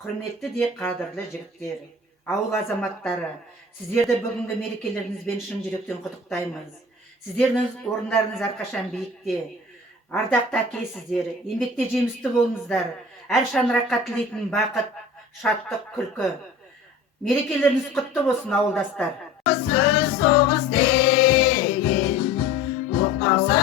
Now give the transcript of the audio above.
Құрметті де қадірлі жігіттер, ауыл азаматтары, сіздерді бүгінгі мерекелеріңізбен шын жүректен құттықтаймыз. Сіздердің орындарыңыз әрқашан биікте. Ардақты әкесіздер, еңбекте жемісті болыңыздар. Әр шаңыраққа тілейтін бақыт, шаттық, күлкі. Мерекелеріңіз құтты болсын, ауылдастар. Соғыс деген, оқтаусы